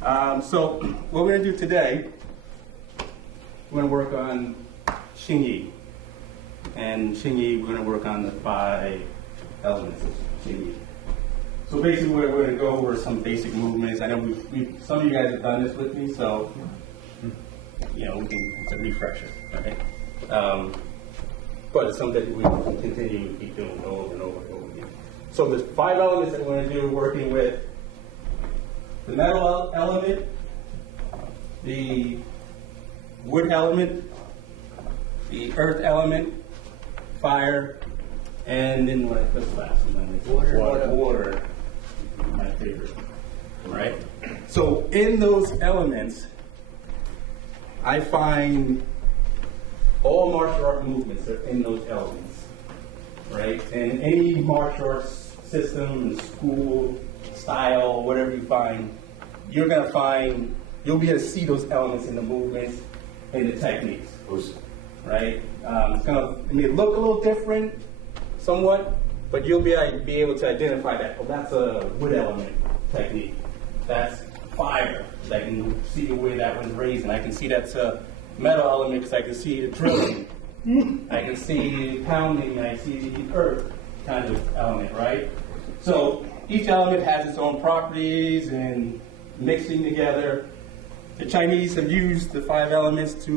So what we're going to do today, we're going to work on Shingi. And Shingi, we're going to work on the 5 elements of Shingi. So basically we're going to go over some basic movements. I know some of you guys have done this with me, so it's a refresher, right? But it's something that we can continue to keep doing over and over and over again. So there's 5 elements that we're going to do, working with the metal element, the wood element, the earth element, fire, and then what's last one? Water. My favorite. Right? So in those elements, I find all martial art movements are in those elements. Right? And any martial arts system, school, style, whatever you find, you'll be able to see those elements in the movements and the techniques. Right? It's it may look a little different, somewhat, but you'll be able to identify that. Well, that's a wood element technique. That's fire. So I can see the way that one's raising. I can see that's a metal element because I can see the drilling. I can see pounding. I see the earth kind of element, right? So each element has its own properties and mixing together. The Chinese have used the 5 elements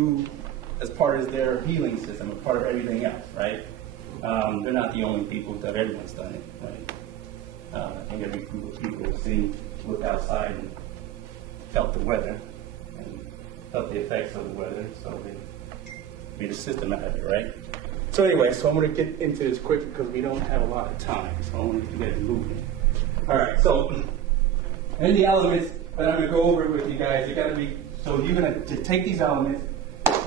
as part of their healing system, a part of everything else, right? They're not the only people that everyone's done it, right? I think every group of people have looked outside and felt the weather and felt the effects of the weather, so they made a system out of it, right? So anyway, I'm going to get into this quick because we don't have a lot of time, so I want to get it moving. All right, so in the elements that I'm going to go over with you guys, you're going to take these elements,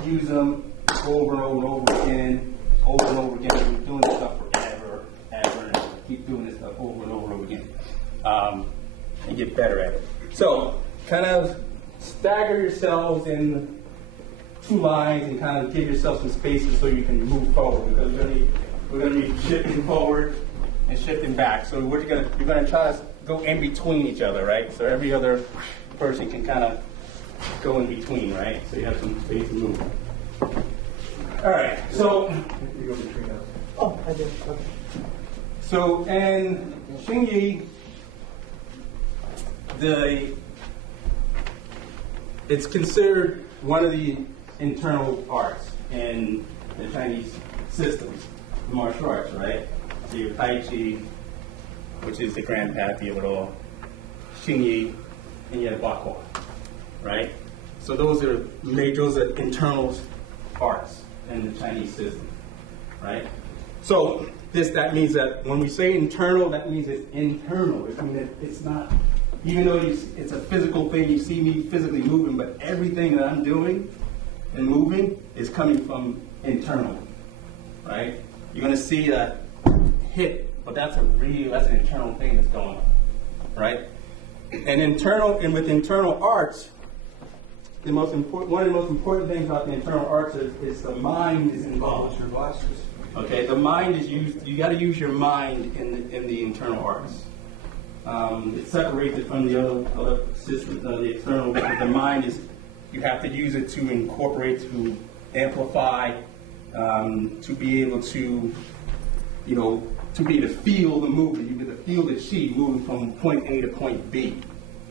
use them over and over and over again. We're doing this stuff forever, ever, and keep doing this stuff over and over again, and get better at it. So, kind of stagger yourselves in 2 lines and kind of give yourself some spaces so you can move forward, because we're going to be shifting forward and shifting back. So you're going to try to go in between each other, right? So every other person can kind of go in between, right? So you have some space to move. All right, so. Oh, I did. Okay. So in Shingi, it's considered one of the internal arts in the Chinese systems, the martial arts, right? So you have Tai Chi, which is the grandpappy of it all, Xing, and you have Bakwa, right? So those are internal arts in the Chinese system, right? So that means that when we say internal, that means it's internal. I mean, it's not, even though it's a physical thing, you see me physically moving, but everything that I'm doing and moving is coming from internal, right? You're going to see that hit, but that's an internal thing that's going on, right? And with internal arts, one of the most important things about the internal arts is the mind is involved. Your glasses. Okay, the mind is used. You got to use your mind in the internal arts. It separates it from the other systems, the external. The mind is, you have to use it to incorporate, to amplify, to be able to, to be able to feel the movement. You get to feel the chi moving from point A to point B,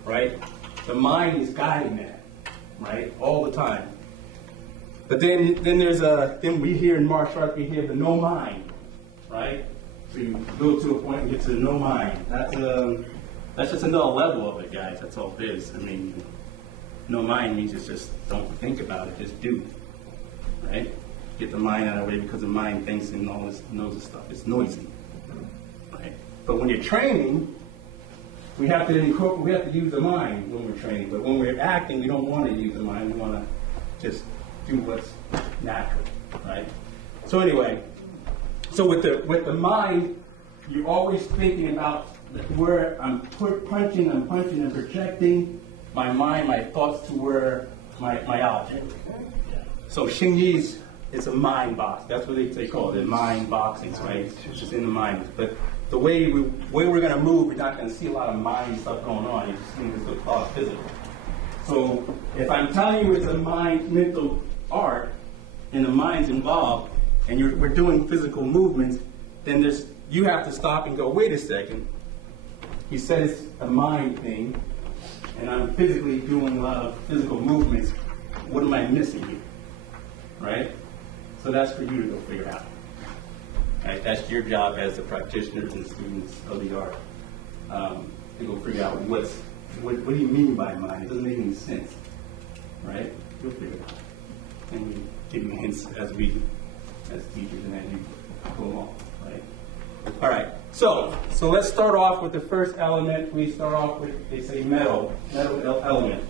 right? The mind is guiding that. Right, all the time. But then we hear in martial arts, we hear the no mind, right? So you go to a point and get to the no mind. That's just another level of it, guys. That's all it is. I mean, no mind means it's just don't think about it, just do, right? Get the mind out of the way, because the mind thinks and knows this stuff. It's noisy, right? But when you're training, we have to use the mind when we're training, but when we're acting, we don't want to use the mind. We want to just do what's natural, right? So anyway, with the mind, you're always thinking about where I'm punching and projecting my mind, my thoughts to where my object. So Shingi is a mind box. That's what they call it, mind boxing, right? It's just in the mind. But the way we're going to move, we're not going to see a lot of mind stuff going on. You're just going to look all physical. So if I'm telling you it's a mental art, and the mind's involved, and we're doing physical movements, then you have to stop and go, wait a second. He said it's a mind thing, and I'm physically doing a lot of physical movements. What am I missing here? Right? So that's for you to go figure out. Right? That's your job as the practitioners and students of the art. To go figure out what do you mean by mind? It doesn't make any sense. Right? You'll figure it out. And we give you hints as teachers and as you go along. Right? All right. So let's start off with the first element. We start off with, it's a metal element.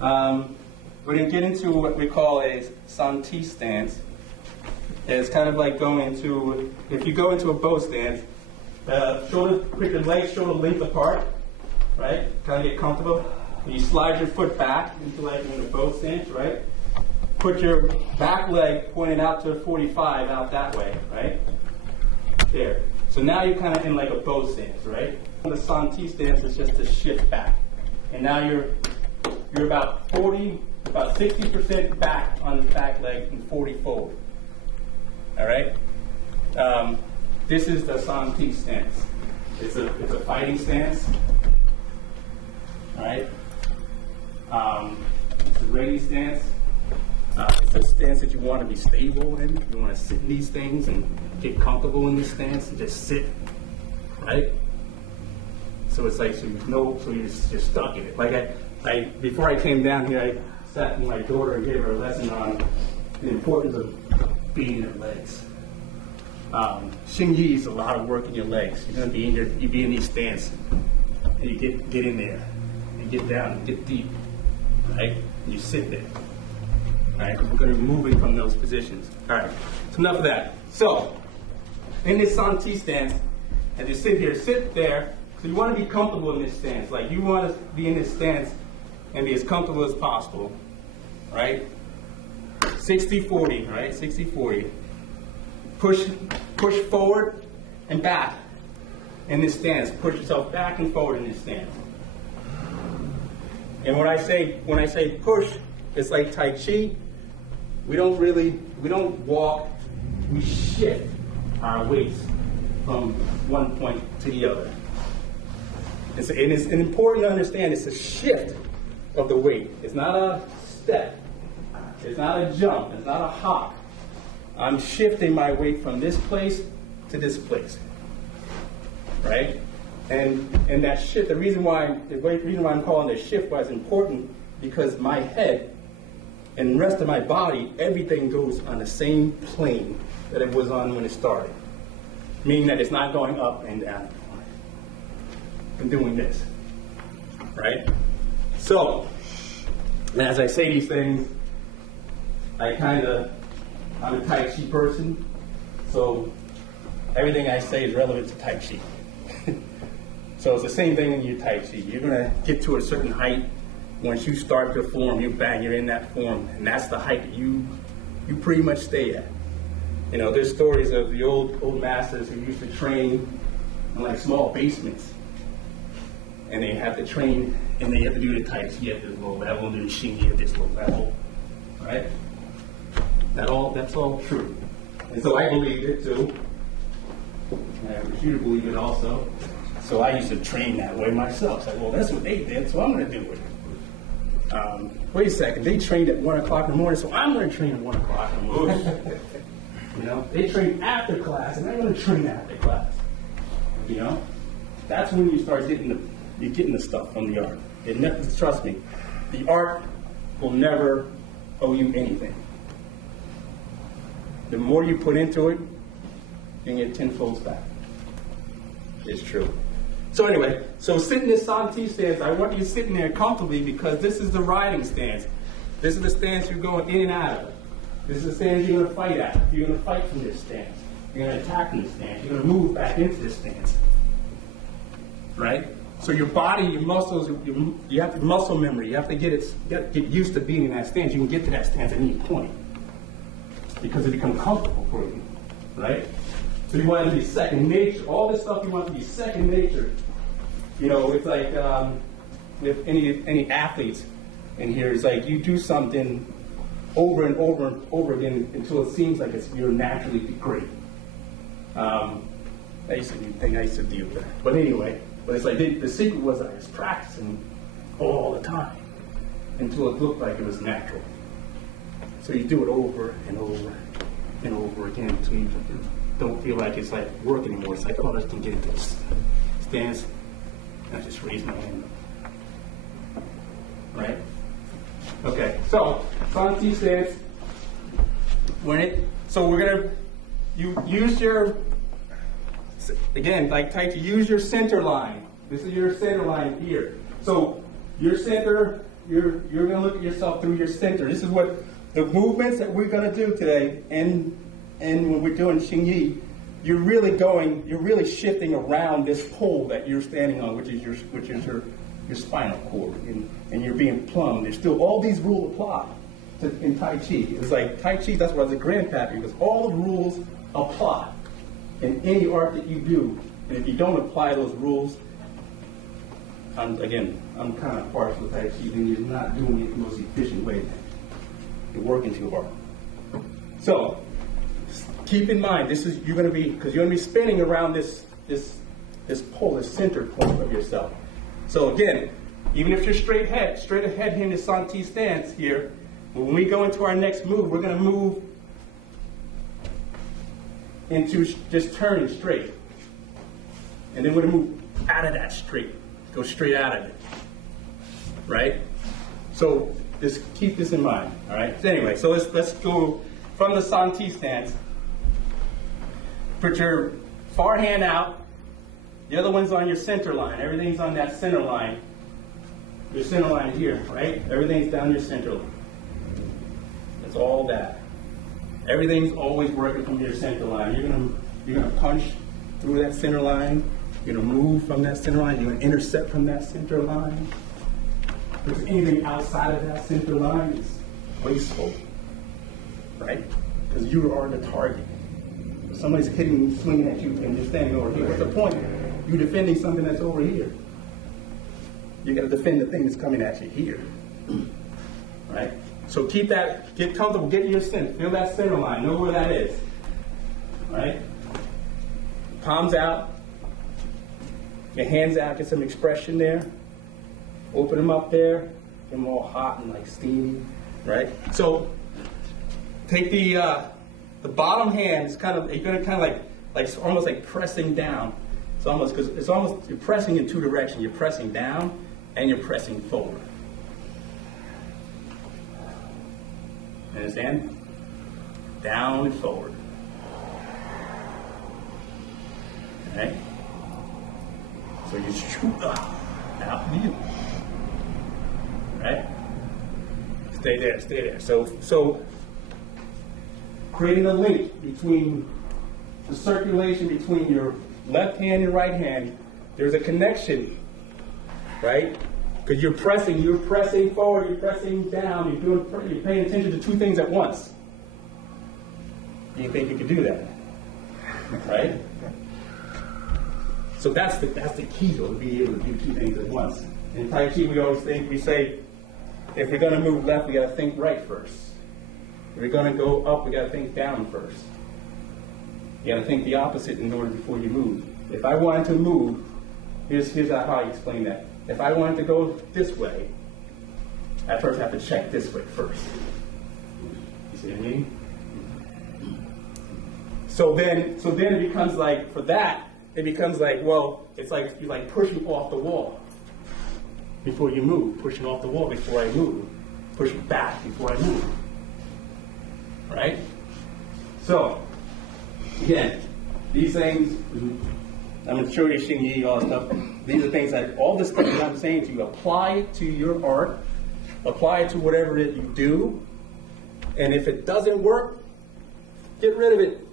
We're going to get into what we call a Santi stance. It's kind of like if you go into a bow stance, put your legs shoulder length apart, right? Kind of get comfortable. You slide your foot back into like in a bow stance, right? Put your back leg pointed out to 45 out that way, right? There. So now you're kind of in like a bow stance, right? The Santi stance is just to shift back. And now you're about 60% back on the back leg and 40 forward. All right? This is the Santi stance. It's a fighting stance. All right? It's a ready stance. It's a stance that you want to be stable in. You want to sit in these things and get comfortable in this stance and just sit, right? So it's like, you're stuck in it. Like before I came down here, I sat with my daughter and gave her a lesson on the importance of being in your legs. Shingi is a lot of work in your legs. You're gonna you be in these stance, and you get in there, and get down, and get deep, right? And you sit there. All right, we're going to be moving from those positions. All right, so enough of that. So, in this Santi stance, as you sit there. So you want to be comfortable in this stance. Like you want to be in this stance and be as comfortable as possible, right? 60-40, right? 60-40. Push forward and back in this stance. Push yourself back and forward in this stance. And when I say push, it's like Tai Chi. We don't walk, we shift our weights from one point to the other. And it's important to understand it's a shift of the weight. It's not a step. It's not a jump. It's not a hop. I'm shifting my weight from this place to this place. Right? And that shift, the reason why I'm calling this shift why it's important, because my head and the rest of my body, everything goes on the same plane that it was on when it started. Meaning that it's not going up and down. I'm doing this. Right? So, as I say these things, I'm a Tai Chi person, so everything I say is relevant to Tai Chi. So it's the same thing when you Tai Chi. You're going to get to a certain height. Once you start to form, you're in that form, and that's the height that you pretty much stay at. You know, there's stories of the old masters who used to train in like small basements, and they have to train, and they have to do the Tai Chi at this low level, and do the Shingi at this low level, right? That's all true. And so I believe it too. And I wish you to believe it also. So I used to train that way myself. It's like, well, that's what they did, so I'm going to do it. Wait a second, they trained at 1 o'clock in the morning, so I'm going to train at 1 o'clock in the morning. You know, they train after class, and I'm going to train after class. You know, that's when you start getting the stuff from the art. Trust me, the art will never owe you anything. The more you put into it, you can get tenfold back. It's true. So anyway, sit in this Santi stance. I want you sitting there comfortably because this is the riding stance. This is the stance you're going in and out of. This is the stance you're going to fight at. You're going to fight from this stance. You're going to attack from this stance. You're going to move back into this stance. Right? So your body, your muscles, you have muscle memory. You have to get used to being in that stance. You can get to that stance at any point because it becomes comfortable for you. Right? So you want it to be second nature. All this stuff you want to be second nature. You know, it's like if any athletes, And here it's like you do something over and over and over again until it seems like you're naturally great. I used to deal with that. But anyway, it's like the secret was I was practicing all the time until it looked like it was natural. So you do it over and over and over again until you don't feel like it's like work anymore. It's like, oh, I can get into this stance. I just raise my hand. Right? Okay, so Santi stance. So we're gonna use your, again, like Tai Chi, use your center line. This is your center line here. So your center, you're gonna look at yourself through your center. This is what the movements that we're gonna do today, and when we're doing Shingi, you're really shifting around this pole that you're standing on, which is your spinal cord, and you're being plumbed. There's still all these rules apply in Tai Chi. It's like Tai Chi, that's why it's a grandpappy, because all the rules apply in any art that you do. And if you don't apply those rules, I'm kind of partial to Tai Chi, then you're not doing it in the most efficient way. You're working too hard. So keep in mind, you're going to be spinning around this pole, this center point of yourself. So again, even if you're straight ahead in the Santi stance here, when we go into our next move, we're going to move into just turning straight. And then we're going to move out of that straight. Go straight out of it. Right? So just keep this in mind. All right? So anyway, so let's go from the Santi stance. Put your far hand out. The other one's on your center line. Everything's on that center line. Your center line here, right? Everything's down your center line. That's all that. Everything's always working from your center line. You're gonna punch through that center line. You're gonna move from that center line. You're gonna intercept from that center line. If there's anything outside of that center line, it's wasteful, right? Because you are the target. If somebody's swinging at you, and you're standing over here. What's the point? You're defending something that's over here. You got to defend the thing that's coming at you here, right? So get comfortable, get your center, feel that center line, know where that is, right? Palms out, your hands out, get some expression there. Open them up there, get them all hot and like steamy, right? So take the bottom hand is you're gonna kind of like almost like pressing down. It's almost you're pressing in two directions. You're pressing down and you're pressing forward. Understand? Down and forward. Okay? So you shoot up. Now you. Right? Stay there. So creating a link between the circulation between your left hand and right hand, there's a connection, right? Because you're pressing forward, you're pressing down, you're paying attention to two things at once. Do you think you could do that? Right? So that's the key to be able to do two things at once. In Tai Chi, we say, if we're going to move left, we got to think right first. If we're going to go up, we got to think down first. You got to think the opposite in order before you move. If I wanted to move, here's how I explain that. If I wanted to go this way, I first have to check this way first. You see what I mean? So then it becomes like, for that, it becomes like, well, it's like you're like pushing off the wall before you move, pushing off the wall before I move, pushing back before I move. Right? So, again, these things, I'm going to show you Shingi, all that stuff. These are things that, all this stuff that I'm saying to you, apply it to your art, apply it to whatever that you do, and if it doesn't work, get rid of it.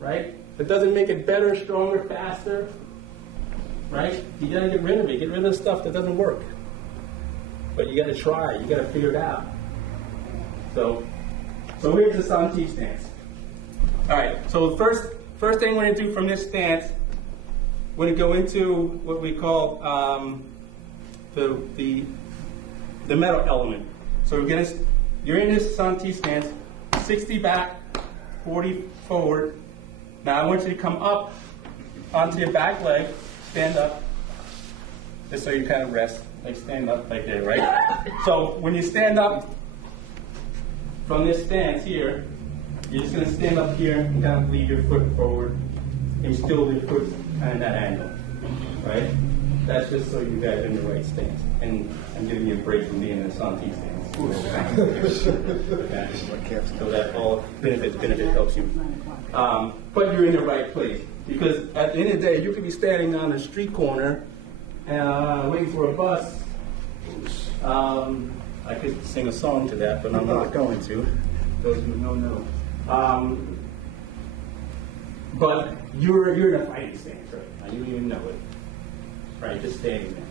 Right? If it doesn't make it better, stronger, faster, right? You got to get rid of it. Get rid of the stuff that doesn't work. But you got to try. You got to figure it out. So here's the Santi stance. All right. So the first thing we're going to do from this stance, we're going to go into what we call the the metal element. So you're in this Santi stance, 60 back, 40 forward. Now I want you to come up onto your back leg, stand up, just so you kind of rest, like stand up like that, right? So when you stand up from this stance here, you're just gonna stand up here and kind of lead your foot forward and still your foot kind of that angle, right? That's just so you guys are in the right stance. And I'm giving you a break from being in a Santi stance. Okay. So that all benefit helps you. But you're in the right place. Because at the end of the day, you could be standing on a street corner waiting for a bus. I could sing a song to that, but I'm not going to. Those who know. But you're in a fighting stance, right? You don't even know it. Right, just standing there.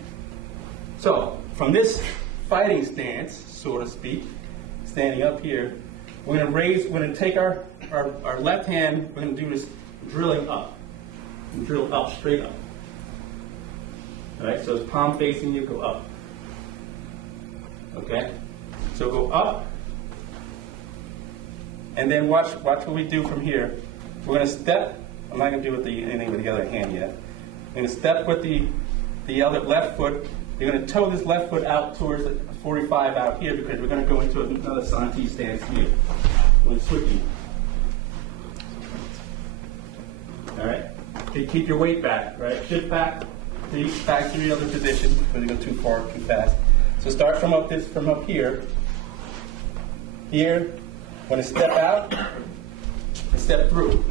So, from this fighting stance, so to speak, standing up here, we're going to take our left hand, we're going to do this drilling up. Drill up, straight up. All right, so it's palm facing you, go up. Okay? So go up, and then watch what we do from here. We're going to step, I'm not going to do anything with the other hand yet. We're going to step with the other left foot. You're going to toe this left foot out towards the 45 out here because we're going to go into another Santi stance here. We're going to switch you. All right? Okay, keep your weight back, right? Shift back to the other position because you go too far, too fast. So start from up here. Here, want to step out and step through.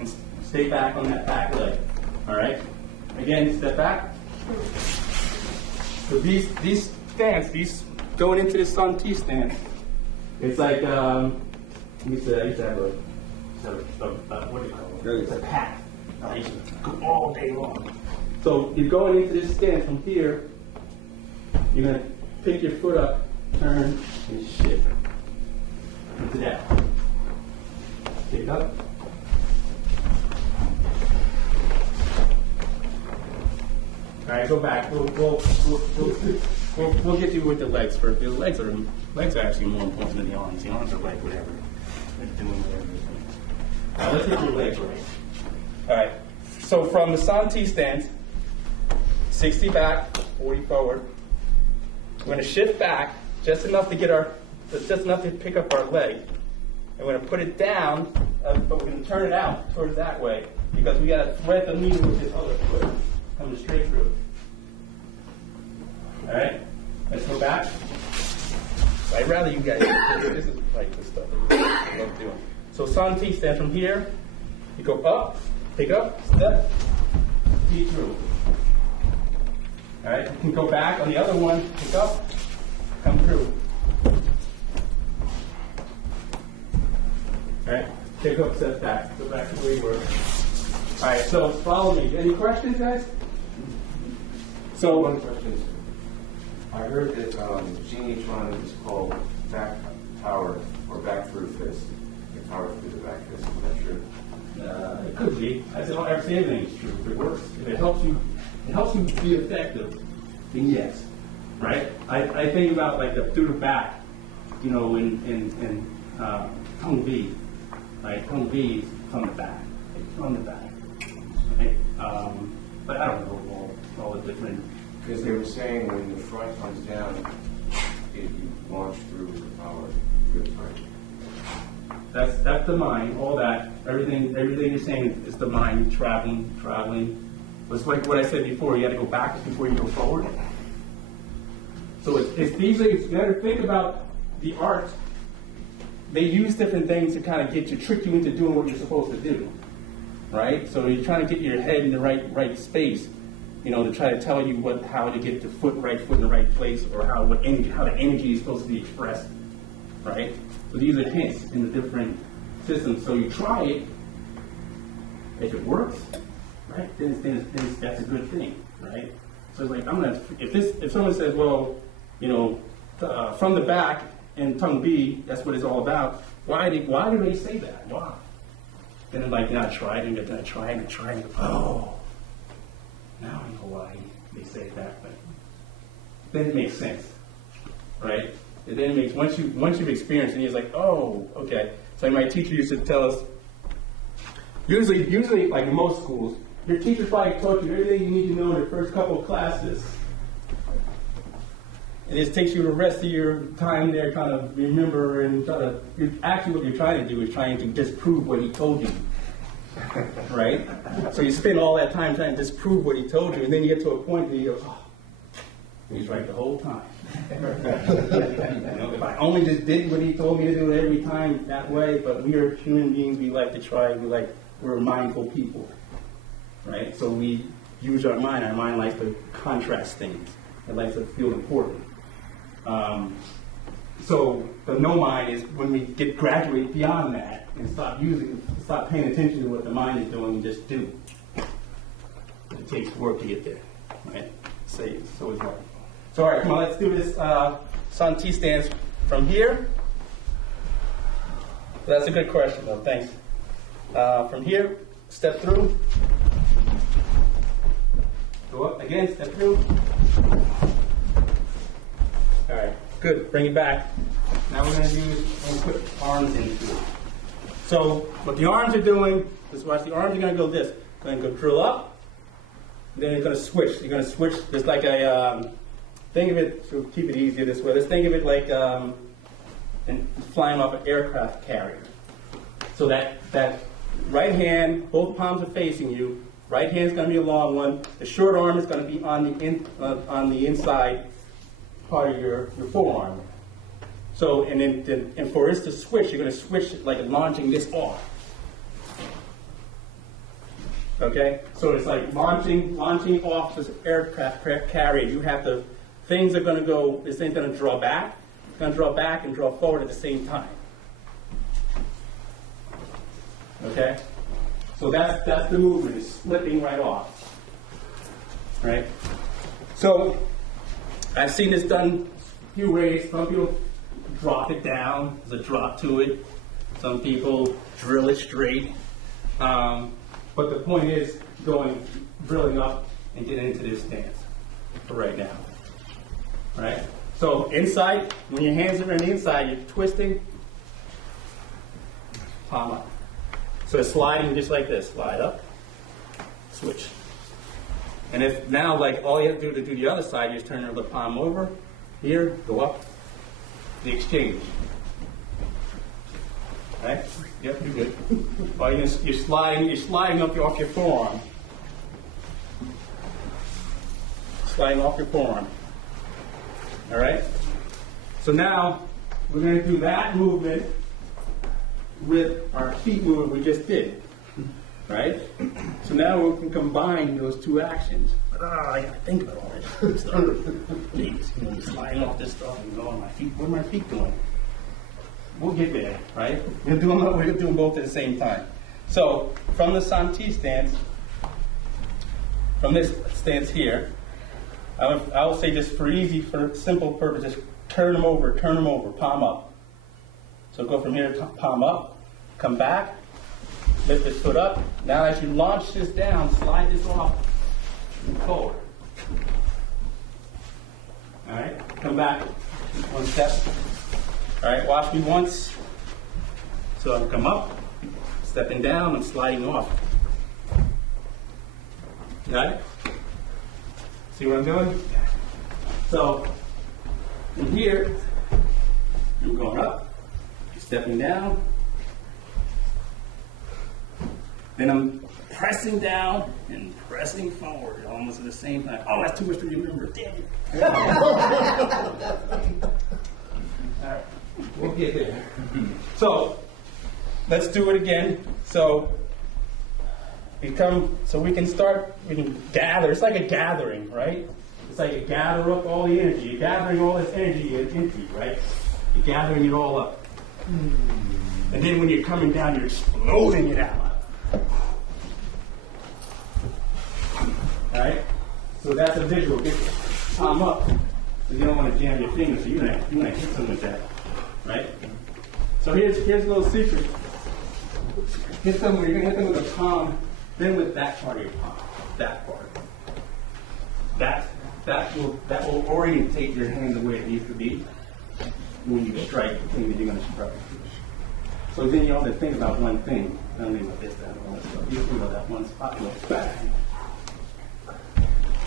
And stay back on that back leg. All right. Again, step back. So these going into the Santi stance, it's like I used to have a what do you call it? It's a path. I used to go all day long. So you're going into this stance from here. You're gonna pick your foot up, turn, and shift into that. Pick up. All right, go back. We'll get you with the legs first. The legs are actually more important than the arms. The arms are like whatever. They're doing whatever. All right, let's get your legs right. All right. So from the Santi stance, 60 back, 40 forward. We're going to shift back just enough to pick up our leg. And we're going to put it down, but we're going to turn it out towards that way because we got to thread the needle with this other foot. Coming straight through. All right, let's go back. I'd rather you guys. This is like the stuff that I love doing. So Santi stand from here. You go up, pick up, step, feet through. All right, you can go back on the other one. Pick up, come through. All right, pick up, step back. Go back to where you were. All right, so follow me. Any questions, guys? So one question. I heard that Xing is called back power or back through fist. You power through the back fist. Is that true? It could be. I said, everything is true. If it works, if it helps you be effective, then yes. Right? I think about like through the back, you know, in Kung V. Right? Kung V is from the back. It's from the back. Right? But I don't know all the different. Because they were saying when the front comes down, you launch through the power through the front. That's the mind. All that, everything you're saying is the mind traveling. It's like what I said before. You got to go back before you go forward. So it's these things. You got to think about the art. They use different things to kind of trick you into doing what you're supposed to do, right? So you're trying to get your head in the right space. You know, to try to tell you how to get the right foot in the right place, or how the energy is supposed to be expressed, right? So these are hints in the different systems. So you try it. If it works, right, then that's a good thing, right? So it's like if someone says, well, you know, from the back in Tongue B, that's what it's all about. Why do they say that? Why? Then they're like, I tried and oh. Now I know why they say it that way. then it makes sense, right? And then it makes, once you've experienced it, it's like, oh, okay. So my teacher used to tell us, usually like in most schools, your teacher probably taught you everything you need to know in the first couple of classes. And it takes you the rest of your time there kind of remember and try to, actually what you're trying to do is trying to disprove what he told you. Right? So you spend all that time trying to disprove what he told you, and then you get to a point where you go, oh, he's right the whole time. If I only just did what he told me to do every time that way, but we are human beings, we like to try, we're mindful people. Right? So we use our mind likes to contrast things. It likes to feel important. So the no mind is when we graduate beyond that and stop paying attention to what the mind is doing and just do. It takes work to get there, right? So it's hard. So all right, come on, let's do this Santi stance from here. That's a good question, though. Thanks. From here, step through. Go up again, step through. All right, good. Bring it back. Now we're going to put arms into it. So what the arms are doing, just watch, the arms are going to go this. Going to go drill up, then you're going to switch. You're going to switch. There's like a, think of it, to keep it easier this way, let's think of it like flying off an aircraft carrier. So that right hand, both palms are facing you. Right hand's going to be a long one. The short arm is going to be on the inside part of your forearm. So, and for us to switch, you're going to switch like launching this off. Okay? So it's like launching off this aircraft carrier. You have to, things are going to go, this thing's going to draw back. It's going to draw back and draw forward at the same time. Okay? So that's the movement, it's slipping right off. Right? So, I've seen this done a few ways. Some people drop it down, there's a drop to it. Some people drill it straight. But the point is drilling up and getting into this stance for right now. All right? So inside, when your hands are on the inside, you're twisting, palm up. So it's sliding just like this, slide up, switch. And if now, like, all you have to do the other side, you just turn the palm over, here, go up, the exchange. All right? Yep, you're good. Well, you're sliding up off your forearm. Sliding off your forearm. All right? So now, we're going to do that movement with our feet movement we just did. Right? So now we can combine those two actions. But I gotta think about all this stuff. Please, sliding off this stuff and going, my feet, what are my feet doing? We'll get there, right? We're gonna do them both at the same time. So from the Santi stance, from this stance here, I would say just for simple purpose, just turn them over, palm up. So go from here to palm up, come back, lift this foot up. Now as you launch this down, slide this off and forward. All right, come back one step. All right, watch me once. So I'll come up, stepping down and sliding off. Got it? See what I'm doing? So from here, you're going up, stepping down. Then I'm pressing down and pressing forward almost at the same time. Oh, that's too much to remember. Damn it. All right, we'll get there. So let's do it again. So we can gather. It's like a gathering, right? It's like you gather up all the energy. You're gathering all this energy into you, right? You're gathering it all up. And then when you're coming down, you're exploding it out. Alright? So that's a visual. Get your palm up. So you don't want to jam your fingers, so you're gonna hit something with that. Right? So here's a little secret. You're gonna hit them with the palm, then with that part of your palm. That part. that will orientate your hand the way it needs to be when you strike the thing that you're going to strike. So then you only think about one thing. I don't think about this, that, all that stuff. You think about that one spot, look back.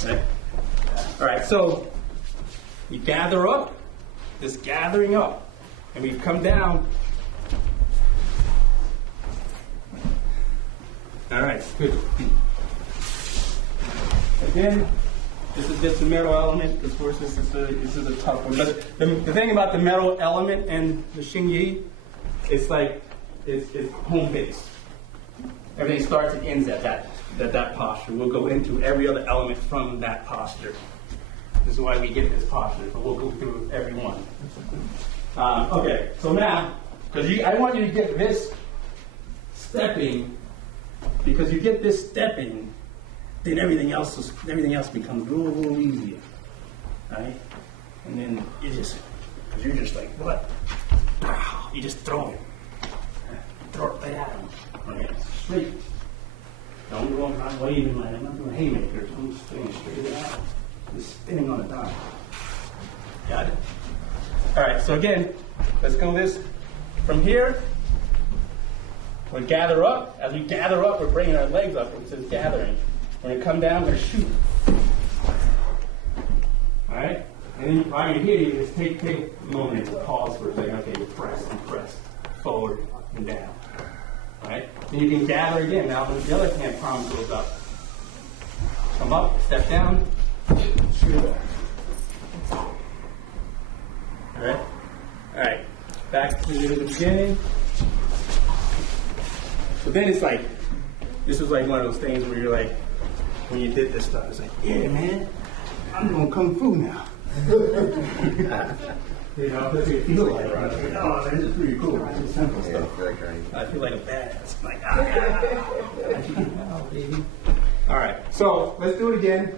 Right? All right, so you gather up, this gathering up, and we come down. All right, good. Again, this is just a metal element. Of course, this is a tough one. But the thing about the metal element and the Shingi, it's like it's home base. Everything starts and ends at that posture. We'll go into every other element from that posture. This is why we get this posture. So we'll go through every one. Okay, so now, because I want you to get this stepping, because you get this stepping, then everything else becomes real easier, right? And then because you're just like, what? You just throw it right at him, right? Straight. Don't go around waving like I'm not doing haymakers. I'm just staying straight out, just spinning on a dime. Got it? All right. So again, let's go this from here. We'll gather up. As we gather up, we're bringing our legs up. It says gathering. We're going to come down, we're going to shoot. All right? And then while you're here, you just take a moment to pause for a second. Okay, you press and press, forward and down. All right? Then you can gather again. Now, the other hand palm goes up. Come up, step down, shoot it up. All right? All right. Back to the beginning. So then it's like, this is like one of those things where you're like, when you did this stuff, it's like, yeah, man, I'm doing kung fu now. You know, that's what you feel like. Right? Oh, man, this is pretty cool. It's simple stuff. I feel like a badass. Like, oh, baby. All right, so let's do it again.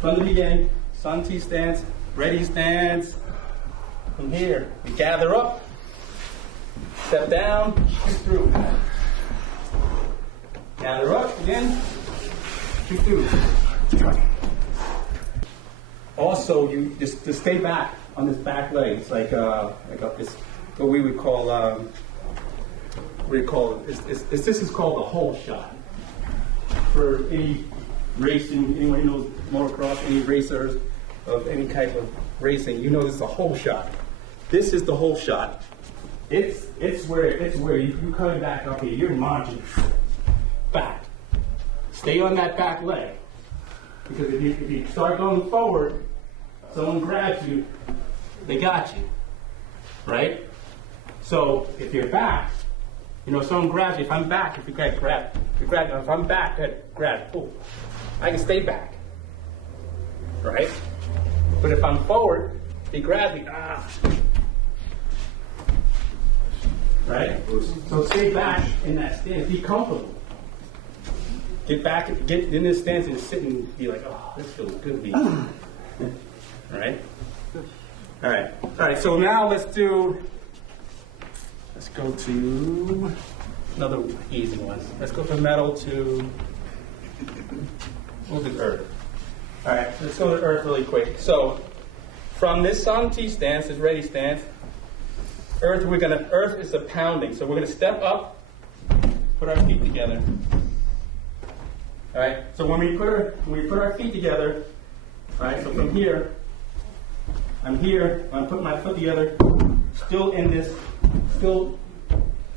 From the beginning, Santi stance, ready stance. From here, we gather up, step down, shoot through. Gather up again, shoot through. Also, you just to stay back on this back leg. It's like this, what we would call, this is called a hole shot. For any racing, anyone who knows motocross, any racers of any type of racing, you know this is a hole shot. This is the hole shot. It's where you coming back up here. You're marching back. Stay on that back leg, because if you start going forward, someone grabs you, they got you, right? So if you're back, you know, someone grabs you. If I'm back, if you get grabbed, if I'm back, grab, pull. I can stay back, right? But if I'm forward, he grabs me, right? So stay back in that stance. Be comfortable. Get back, get in this stance and just sit and be like, oh, this feels good to me. All right? All right. All right, so now let's go to another easy one. Let's go from metal to, we'll do earth. All right, let's go to earth really quick. So from this Santi stance, this ready stance, earth is a pounding. So we're gonna step up, put our feet together. All right. So when we put our feet together, all right. So from here, I'm here. I'm putting my foot together, still in this, still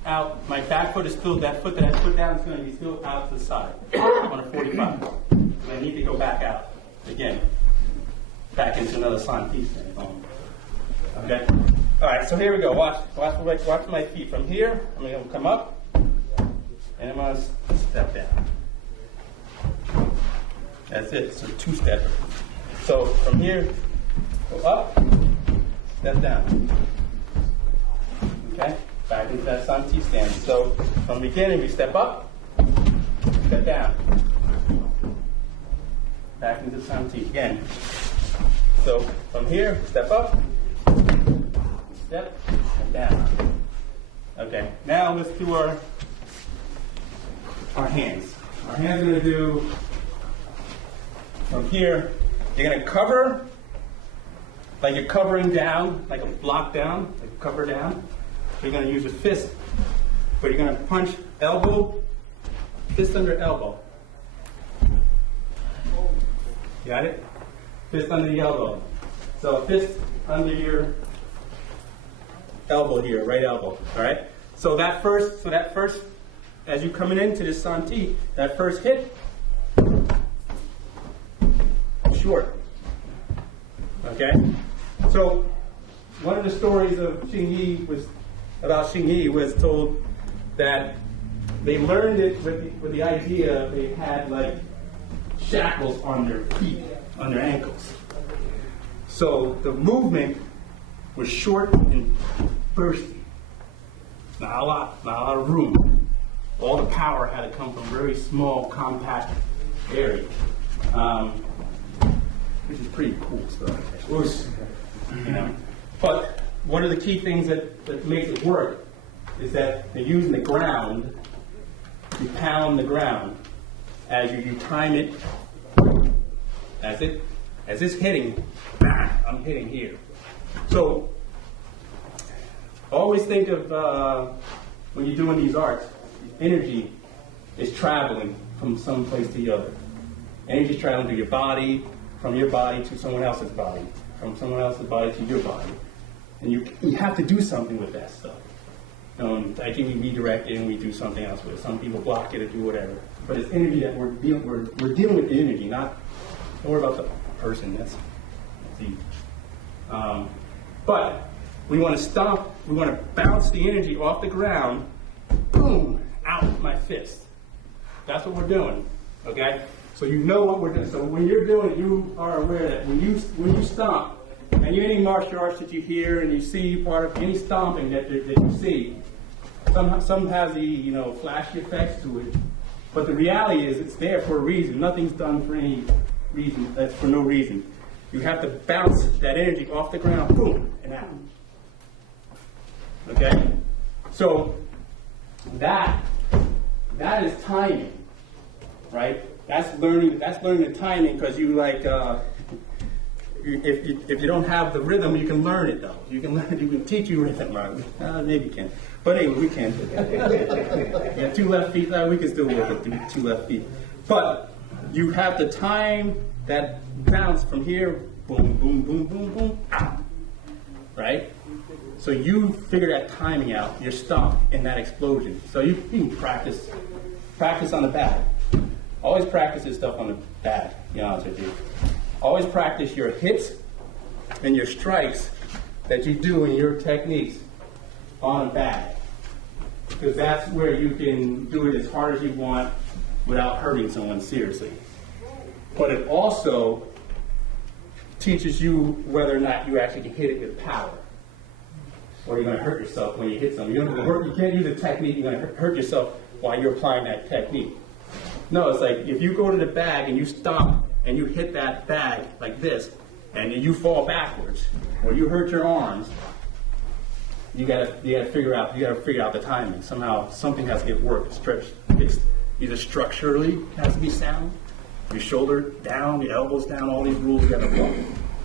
out. My back foot is still, that foot that I put down is going to be still out to the side on a 45. And I need to go back out again, back into another Santi stance. Okay. All right. So here we go. Watch my feet. From here, I'm going to come up, and I'm going to step down. That's it. It's a two-stepper. So from here, go up, step down. Okay? Back into that Santi stance. So from the beginning, we step up, step down. Back into Santi again. So from here, step up, step down. Okay. Now let's do our hands. Our hands are going to do from here, you're gonna cover, like you're covering down, like a block down, like cover down. You're gonna use your fist, but you're gonna punch elbow, fist under elbow. Got it? Fist under the elbow. So fist under your elbow here, right elbow. All right. So that first, as you coming into this Santi, that first hit, short. Okay. So one of the stories of Shingi was told that they learned it with the idea they had like shackles on their feet, on their ankles. So the movement was short and bursty. Not a lot of room. All the power had to come from very small, compact area, which is pretty cool stuff. You know? But one of the key things that makes it work is that they're using the ground. You pound the ground as you time it. As it's hitting, I'm hitting here. So always think of when you're doing these arts, energy is traveling from some place to the other. Energy is traveling through your body, from your body to someone else's body, from someone else's body to your body. And you have to do something with that stuff. I think we redirect it and we do something else with it. Some people block it or do whatever. But it's energy that we're dealing with the energy, don't worry about the person. That's easy. But we want to stop, we want to bounce the energy off the ground, boom, out with my fist. That's what we're doing, okay? So you know what we're doing. So when you're doing it, you are aware that when you stomp, and any martial arts that you hear and you see part of any stomping that you see, some has the flashy effects to it, but the reality is it's there for a reason. Nothing's done for any reason. That's for no reason. You have to bounce that energy off the ground, boom, and out. Okay? So that is timing, right? That's learning the timing because if you don't have the rhythm, you can learn it though. You can teach you rhythm, right? Maybe you can. But anyway, we can. You have 2 left feet, we can still work with 2 left feet. But you have to time that bounce from here, boom, boom, boom, boom, boom, out. Right? So you figure that timing out, your stomp in that explosion. So you can practice on the bag. Always practice this stuff on the bag, to be honest with you. Always practice your hits and your strikes that you do in your techniques on a bag. Because that's where you can do it as hard as you want without hurting someone seriously. But it also teaches you whether or not you actually can hit it with power. Or you're going to hurt yourself when you hit something. You can't use a technique, you're going to hurt yourself while you're applying that technique. No, it's like if you go to the bag and you stomp and you hit that bag like this, and you fall backwards, or you hurt your arms, you gotta figure out the timing. Somehow something has to get worked, stretched, fixed. Either structurally it has to be sound, your shoulder down, your elbows down, all these rules you gotta follow.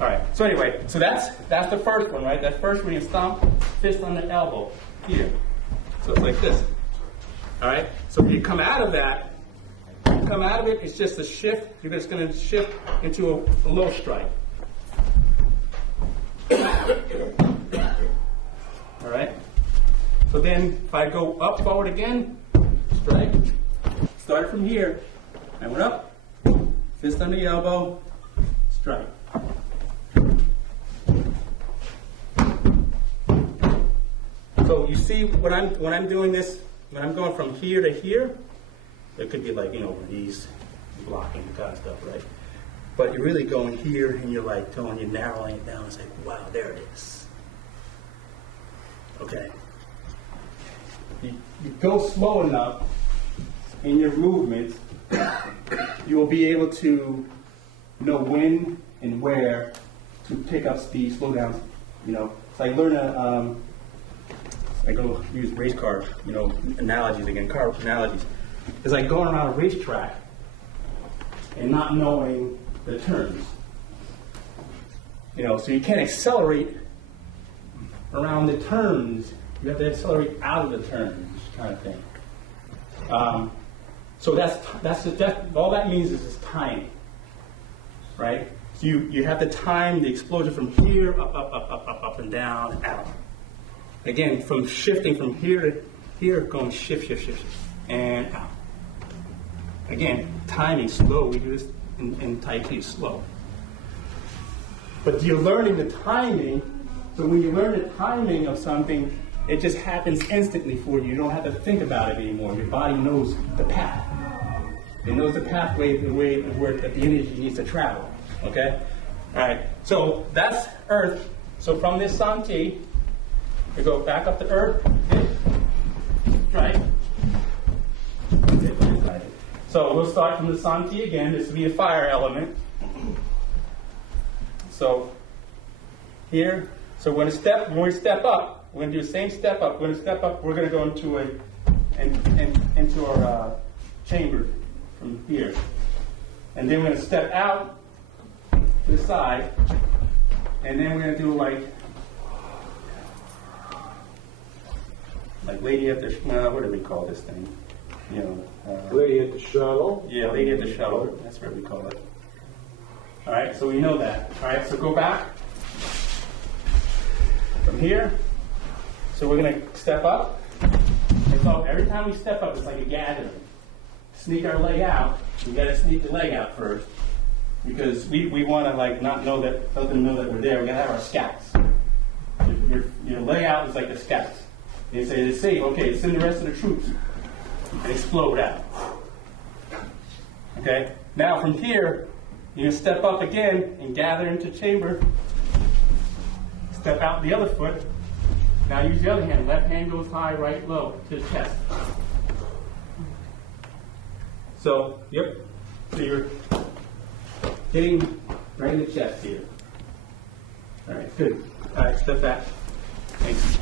Alright, so anyway, so that's the first one, right? That first one you stomp, fist on the elbow, here. So it's like this. Alright? So when you come out of that, it's just a shift. You're just going to shift into a low strike. All right? So then if I go up, forward again, strike. Start from here. I went up, fist on the elbow, strike. So you see when I'm doing this, when I'm going from here to here, it could be like, these blocking kind of stuff, right? But you're really going here and you're narrowing it down. It's like, wow, there it is. Okay. You go slow enough in your movements, you will be able to know when and where to pick up speed, slow down. It's like learn I go use race car, analogies again, car analogies. It's like going around a racetrack and not knowing the turns. So you can't accelerate around the turns. You have to accelerate out of the turns, kind of thing. So that's all that means is timing, right? So you have to time the explosion from here up and down and out. Again, from shifting from here to here, going shift, and out. Again, timing slow. We do this in Tai Chi slow. But you're learning the timing. So when you learn the timing of something, it just happens instantly for you. You don't have to think about it anymore. Your body knows the path. It knows the pathway, the way where the energy needs to travel. Okay? All right. So that's Earth. So from this Santi, we go back up to Earth. Right? So we'll start from the Santi again. This will be a fire element. So here, so when we step up, we're going to do the same step up. We're going to step up. We're going to go into our chamber from here, and then we're going to step out to the side, and then we're going to do like lady at the what do we call this thing? Lady at the shuttle. Yeah, lady at the shuttle. That's what we call it. All right, so we know that. All right, so go back from here. So we're going to step up. And so every time we step up, it's like a gathering. Sneak our leg out. We got to sneak the leg out first because we want to not know that, let them know that we're there. We got to have our scouts. Your leg out is like the scouts. They say it's safe. Okay, send the rest of the troops and explode out. Okay. Now from here, you're gonna step up again and gather into chamber. Step out the other foot. Now use the other hand. Left hand goes high, right low to the chest. So, yep. So you're hitting right in the chest here. All right, good. All right, step back. Thanks.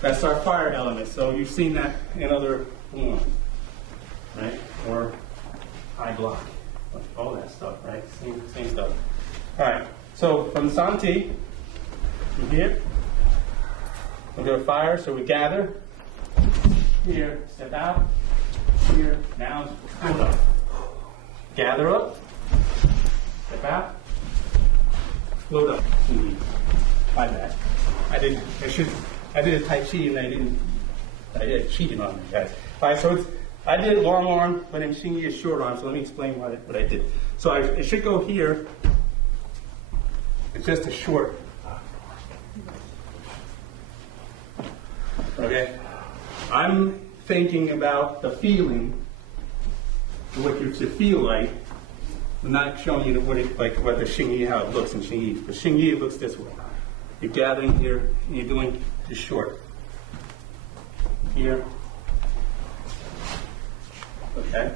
That's our fire element. So you've seen that in other forms, right? Or high block, all that stuff, right? Same stuff. All right. So from Santi, from here, we'll go to fire. So we gather here, step out here. Now hold up. Gather up. Step out. Load up. My bad. I did a Tai Chi and I cheated on you guys. All right, so I did long arm, but in Shingi is short arm, so let me explain what I did. So it should go here. It's just a short. Okay? I'm thinking about the feeling, what you should feel like. I'm not showing you what the Shingi, how it looks in Shingi. But Shingi, it looks this way. You're gathering here, and you're doing the short. Here. Okay?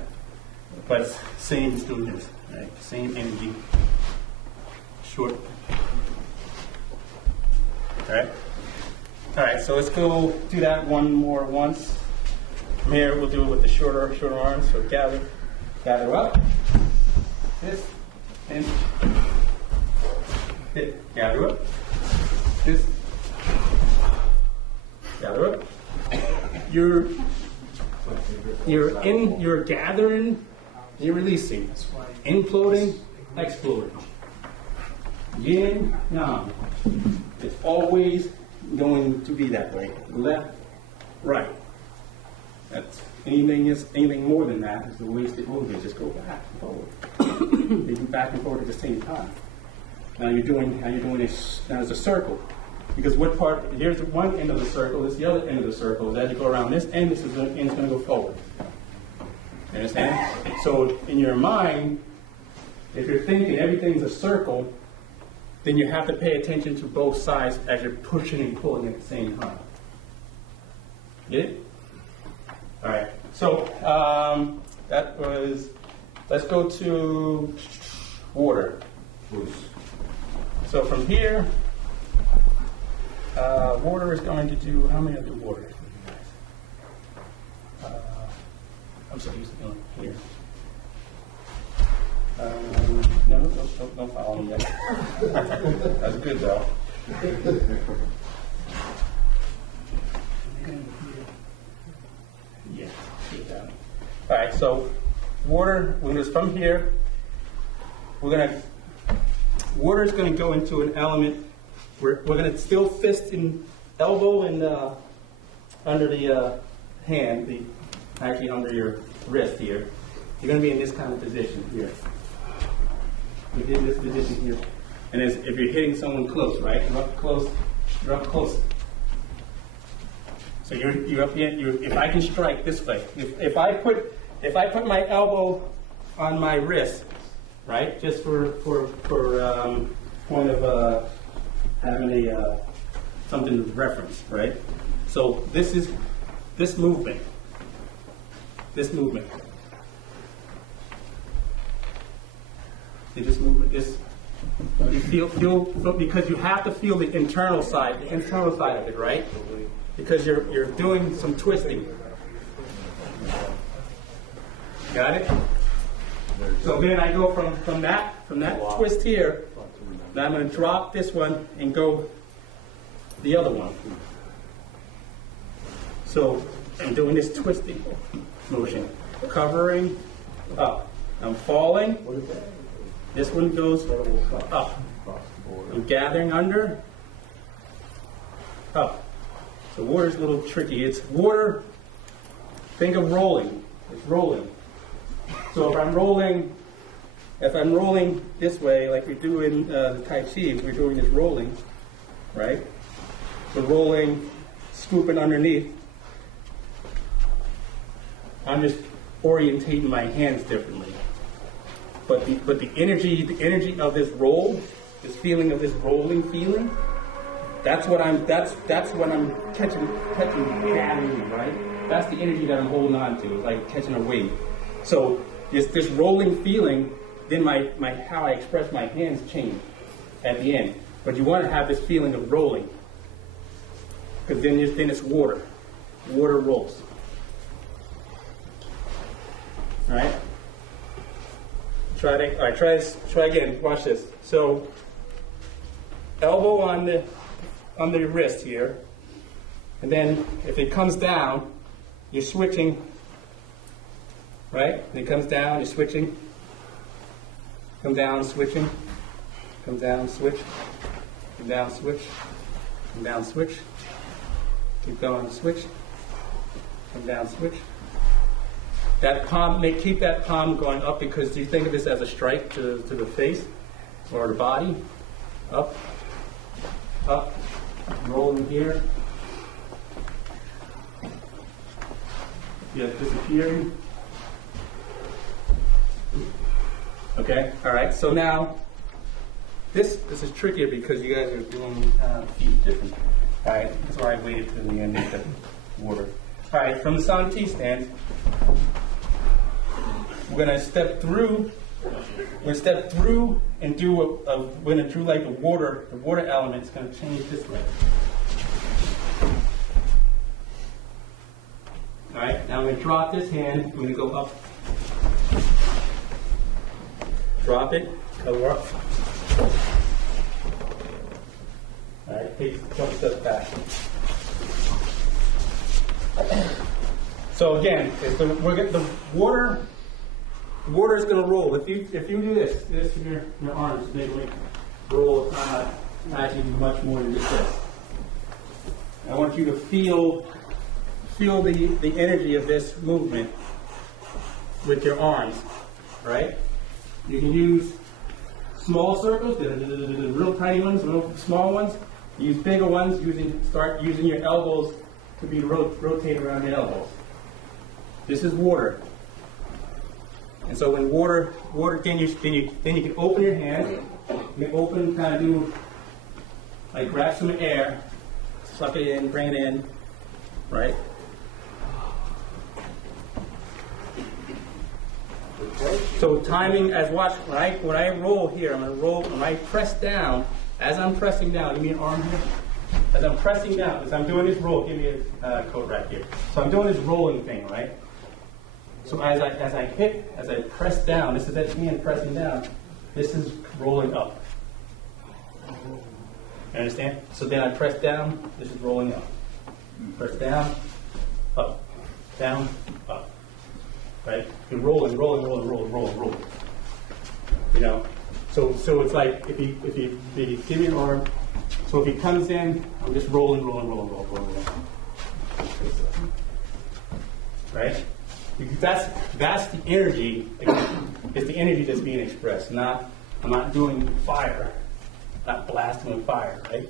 But same as doing this, right? Same energy. Short. Alright? Alright, so let's go do that once. From here, we'll do it with the shorter arms. So gather up. This, and hit, gather up. This, gather up. You're gathering, you're releasing. Imploding, exploding. Yin, yang. It's always going to be that way. Left, right. That's anything more than that is the wasted movement. Just go back and forward. They do back and forward at the same time. Now you're doing this now as a circle. Because what part, here's one end of the circle, this is the other end of the circle. As you go around this end, this is the end is going to go forward. You understand? So in your mind, if you're thinking everything's a circle, then you have to pay attention to both sides as you're pushing and pulling at the same time. Get it? All right. So that was, let's go to water. So from here, water is going to do, how many of the water for you guys? I'm sorry, here. No, don't follow me yet. That's good though. Yeah, keep that. All right, so water, when it's from here, water is going to go into an element. We're going to still fist in elbow and under the hand, actually under your wrist here. You're going to be in this kind of position here. You're in this position here. And if you're hitting someone close, right? You're up close. You're up close. So you're up here. If I can strike this way, if I put my elbow on my wrist, right, just for point of having something to reference, right? So this is this movement. This movement. See this movement. You feel because you have to feel the internal side of it, right? Because you're doing some twisting. Got it? So then I go from that twist here. Now I'm going to drop this one and go the other one. So I'm doing this twisting motion, covering up. I'm falling. This one goes up. I'm gathering under, up. So water's a little tricky. It's water. Think of rolling. It's rolling. So if I'm rolling this way, like we do in the Tai Chi, we're doing this rolling, right? So rolling, scooping underneath. I'm just orientating my hands differently. But the energy of this roll, this feeling of this rolling feeling, that's what I'm catching, gathering, right? That's the energy that I'm holding on to. It's like catching a wave. So this rolling feeling, then my how I express my hands change at the end. But you want to have this feeling of rolling, because then it's water. Water rolls. All right. Try again. Watch this. So elbow on the wrist here, and then if it comes down, you're switching. Right? When it comes down, you're switching. Come down, switching. Come down, switch. Come down, switch. Come down, switch. Keep going, switch. Come down, switch. That palm, keep that palm going up, because you think of this as a strike to the face or the body. Up, up, rolling here. Yeah, disappearing. Okay, all right. So now, this is trickier because you guys are doing feet different. All right, that's why I waited till the end to get the water. All right, from the Santi stance, we're gonna step through. We're gonna step through and do we're gonna do like the water element is gonna change this way. All right, now I'm gonna drop this hand. We're gonna go up. Drop it, cover up. All right, take a couple steps back. So again, the water is going to roll. If you do this in your arms, they will roll actually much more than just this. I want you to feel the energy of this movement with your arms, right? You can use small circles, the real tiny ones, the real small ones. Use bigger ones. Start using your elbows to be rotate around your elbows. This is water. And so when water, then you can open your hand. You can open, kind of do like grab some air, suck it in, bring it in, right? So timing when I roll here, I'm gonna roll, when I press down, as I'm pressing down, give me an arm here. As I'm pressing down, as I'm doing this roll, give me a coat right here. So I'm doing this rolling thing, right? So as I press down, this is that hand pressing down, this is rolling up. You understand? So then I press down, this is rolling up. Press down, up, down, up. Right? You're rolling. You know? So it's like if you give me an arm, so if he comes in, I'm just rolling. Right? Because that's the energy. It's the energy that's being expressed. I'm not doing fire, not blasting with fire. Right?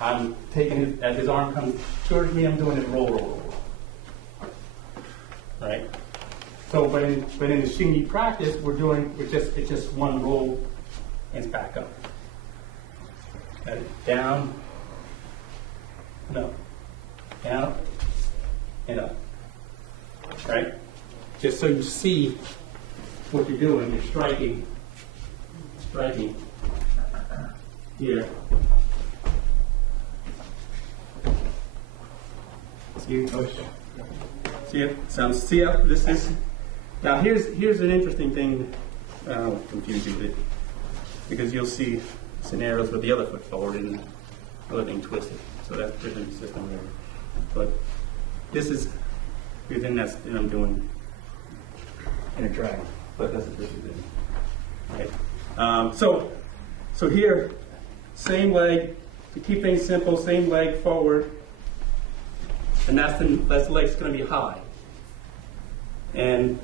I'm taking it as his arm comes towards me. I'm doing it roll. Right? So, but in the Shingi practice, it's just one roll and it's back up. Okay? Down, no, down, and up. Right? Just so you see what you're doing. You're striking here. See it? See how this is? Now here's an interesting thing. I don't want to confuse you with it, because you'll see scenarios with the other foot forward and the other thing twisted. So that's a different system there. But this is within that I'm doing in a drag. But that's a different thing. Right? So here, same leg, to keep things simple, same leg forward, and that's leg's going to be high. And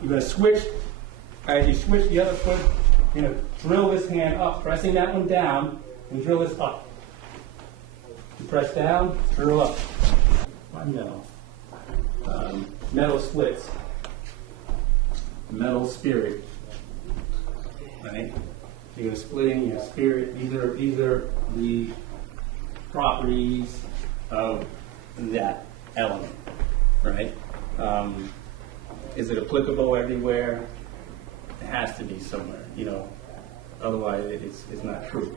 you're going to switch, as you switch the other foot, you're going to drill this hand up, pressing that one down, and drill this up. You press down, drill up. Metal. Metal splits. Metal spirit. Right? You're splitting your spirit. These are the properties of that element. Right? Is it applicable everywhere? It has to be somewhere, otherwise it's not true.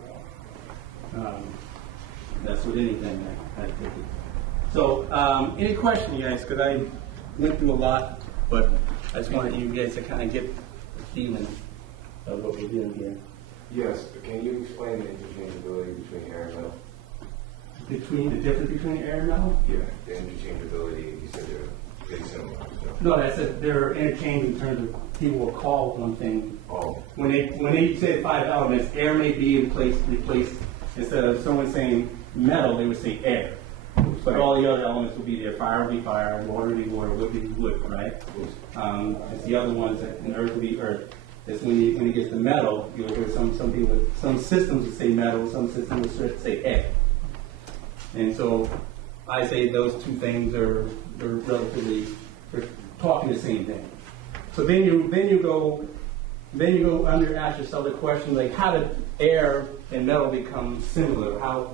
That's with anything I think. So, any question, you guys? Because I went through a lot, but I just wanted you guys to kind of get the feeling of what we're doing here. Yes, can you explain the interchangeability between air and metal? The difference between air and metal? Yeah, the interchangeability, you said they're pretty similar. So. No, that's it. They're interchanged in terms of people will call one thing. Oh. When they say 5 elements, air may be replaced. Instead of someone saying metal, they would say air. But all the other elements will be there. Fire will be fire, water will be water, wood will be wood, right? It's the other ones that in earth will be earth. It's when you get to metal, you'll hear some people, some systems will say metal, some systems will say air. And so I say those two things are relatively, they're talking the same thing. So then you go ask yourself the question, like, how did air and metal become similar? How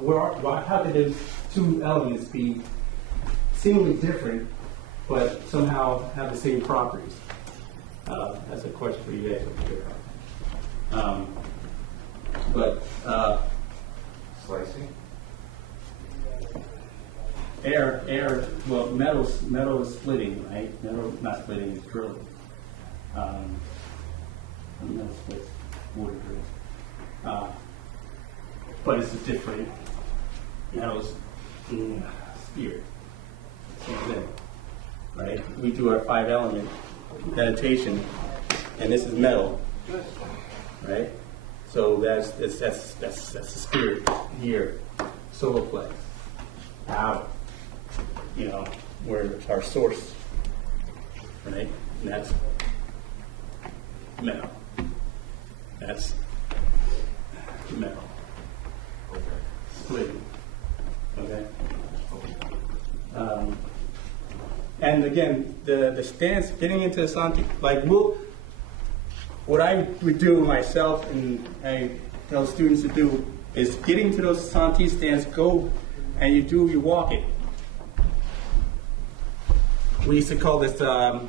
could those two elements be seemingly different, but somehow have the same properties? That's a question for you guys over here. Slicing? Air. Well, metal is splitting, right? Metal not splitting, it's drilling. Metal splits, water drills. But it's a different. Metal's spirit. Same thing, right? We do our 5 element meditation, and this is metal, right? So that's the spirit here, solar plex, power. Where our source, right? And that's metal. That's metal. Okay. Splitting. Okay. And again, the stance, getting into the Santi, like what I would do myself, and I tell students to do, is getting to those Santi stance, go and you walk it. We used to call this the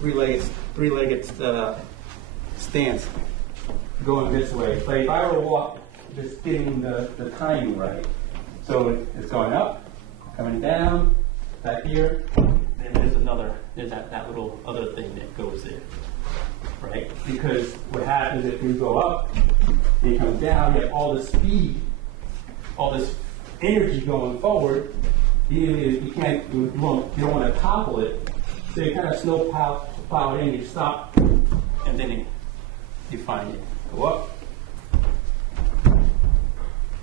three-legged stance, going this way. But if I were to walk, just getting the timing right. So it's going up, coming down, back here, and there's that little other thing that goes there, right? Because what happens if you go up and you come down, you have all this speed, all this energy going forward. You don't want to topple it, so you kind of snow plow it in. You stop, and then you find it. Go up.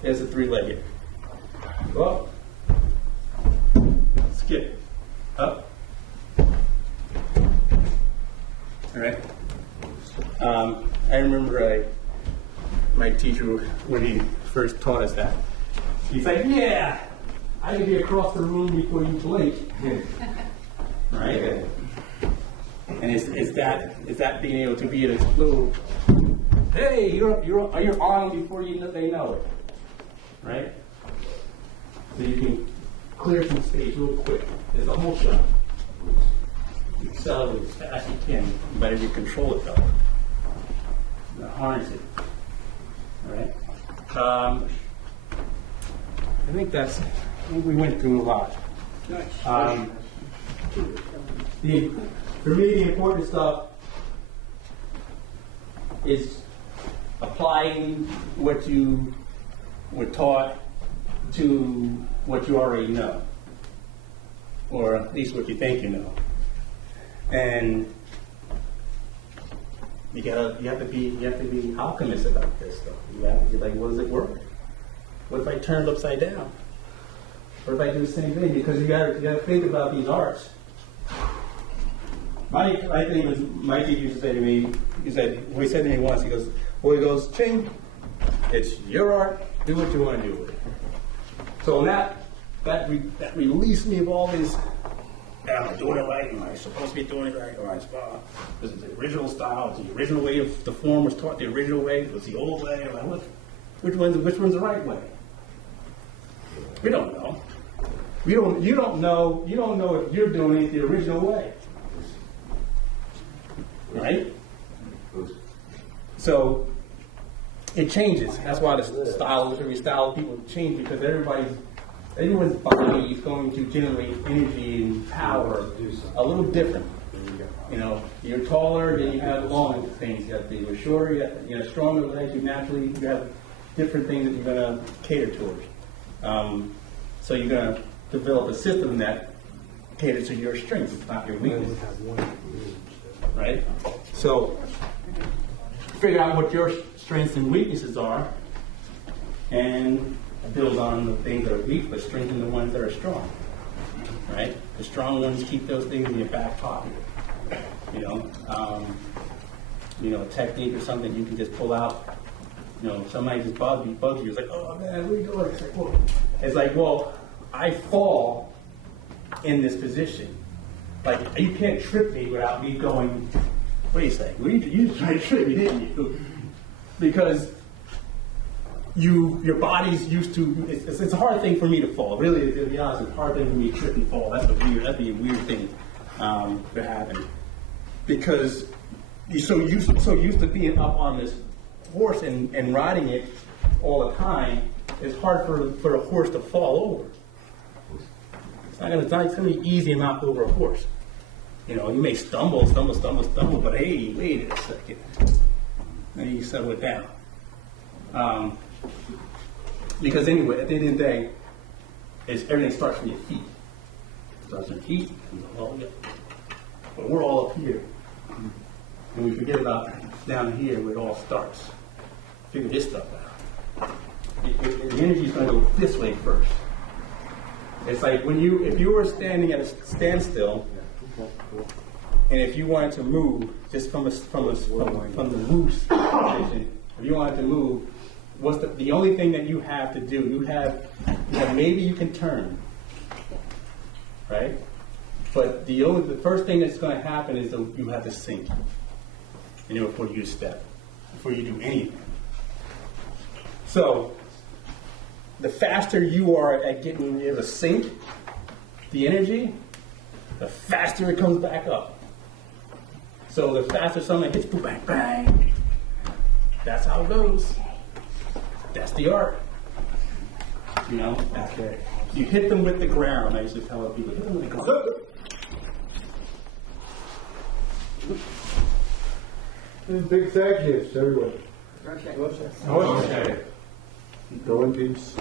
There's a three-legged. Go up. Skip. Up. All right. I remember my teacher, when he first taught us that, he's like, yeah, I can be across the room before you blink. Right? And it's that being able to be at a little, hey, you're on before they know it. Right? So you can clear some space real quick. There's a whole shot. You accelerate as fast as you can, but if you control it though. You harness it. Alright? I think we went through a lot. For me, the important stuff is applying what you were taught to what you already know, or at least what you think you know. And you have to be alchemist about this stuff. You have to be like, well, does it work? What if I turn it upside down? What if I do the same thing? Because you gotta think about these arts. My thing was, my teacher used to say to me, he said to me once, he goes, Xing, it's your art, do what you want to do with it. So that released me of all these, am I doing it right? Am I supposed to be doing it right? Or is it the original style? Is the original way of the form was taught the original way? Was the old way? Which one's the right way? We don't know. You don't know if you're doing it the original way. Right? So it changes. That's why every style of people change, because everyone's body is going to generate energy and power a little different. You know, you're taller, then you have long things. You're shorter, you have stronger legs. You have different things that you're going to cater towards. So you're going to develop a system that caters to your strengths, it's not your weaknesses. Right? So figure out what your strengths and weaknesses are, and build on the things that are weak, but strengthen the ones that are strong. Right? The strong ones, keep those things in your back pocket. A technique or something you can just pull out. Somebody just bugs you. It's like, oh man, what are you doing? It's like, well, I fall in this position. Like, you can't trip me without me going, wait a second, you just tried to trip me, didn't you? Because your body's used to, it's a hard thing for me to fall. Really, to be honest, it's a hard thing for me to trip and fall. That'd be a weird thing to happen. Because you're so used to being up on this horse and riding it all the time, it's hard for a horse to fall over. It's not gonna be easy to knock over a horse. You may stumble, but hey, wait a second. Then you settle it down. Because anyway, at the end of the day, everything starts from your feet. It starts from your feet, but we're all up here. And we forget about down here where it all starts. Figure this stuff out. The energy is going to go this way first. It's like if you were standing at a standstill, and if you wanted to move just from the loose position, if you wanted to move, what's the only thing that you have to do? You have maybe you can turn, right? But the first thing that's going to happen is that you have to sink, before you step, before you do anything. So the faster you are at getting able to sink the energy, the faster it comes back up. So the faster something hits, boom, bang, bang. That's how it goes. That's the art. You hit them with the ground. I used to tell people, hit them with the ground. And big thank yous to everyone. Okay. Okay. Go in peace.